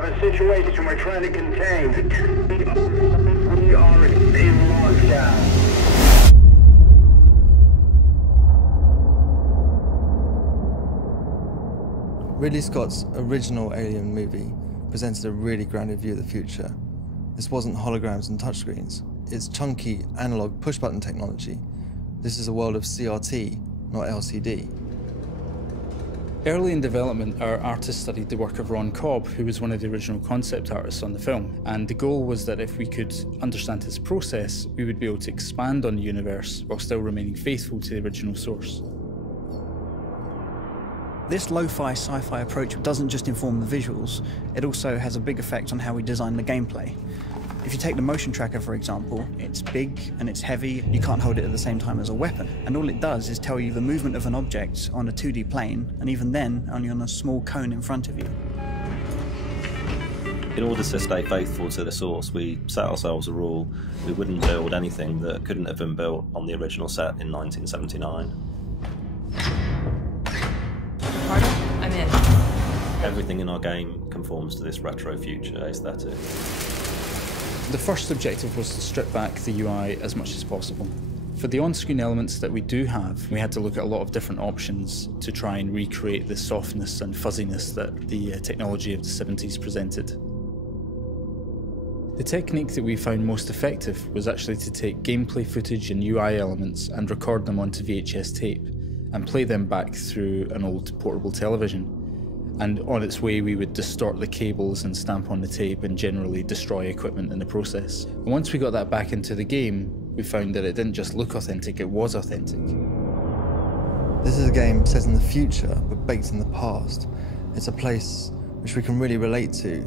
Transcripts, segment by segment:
have a situation we're trying to contain. We are in lockdown. Ridley Scott's original Alien movie presented a really grounded view of the future. This wasn't holograms and touchscreens. It's chunky, analog push-button technology. This is a world of CRT, not LCD. Early in development, our artists studied the work of Ron Cobb, who was one of the original concept artists on the film. And the goal was that if we could understand his process, we would be able to expand on the universe while still remaining faithful to the original source. This lo-fi sci-fi approach doesn't just inform the visuals, it also has a big effect on how we design the gameplay. If you take the motion tracker, for example, it's big and it's heavy, you can't hold it at the same time as a weapon. And all it does is tell you the movement of an object on a 2D plane, and even then, only on a small cone in front of you. In order to stay faithful to the source, we set ourselves a rule: we wouldn't build anything that couldn't have been built on the original set in 1979. I'm in. Everything in our game conforms to this retro future aesthetic. The first objective was to strip back the UI as much as possible. For the on-screen elements that we do have, we had to look at a lot of different options to try and recreate the softness and fuzziness that the technology of the 70s presented. The technique that we found most effective was actually to take gameplay footage and UI elements and record them onto VHS tape and play them back through an old portable television. And on its way, we would distort the cables and stamp on the tape and generally destroy equipment in the process. And once we got that back into the game, we found that it didn't just look authentic, it was authentic. This is a game set in the future, but baked in the past. It's a place which we can really relate to.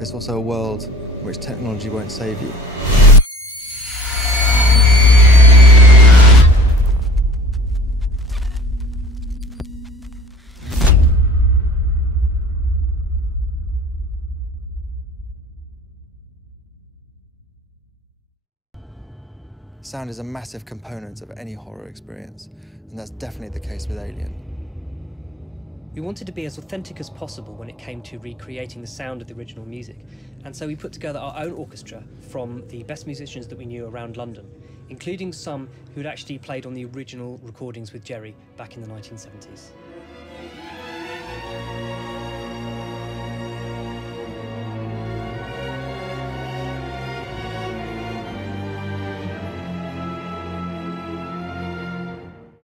It's also a world in which technology won't save you. Sound is a massive component of any horror experience, and that's definitely the case with Alien. We wanted to be as authentic as possible when it came to recreating the sound of the original music, and so we put together our own orchestra from the best musicians that we knew around London, including some who'd actually played on the original recordings with Jerry back in the 1970s.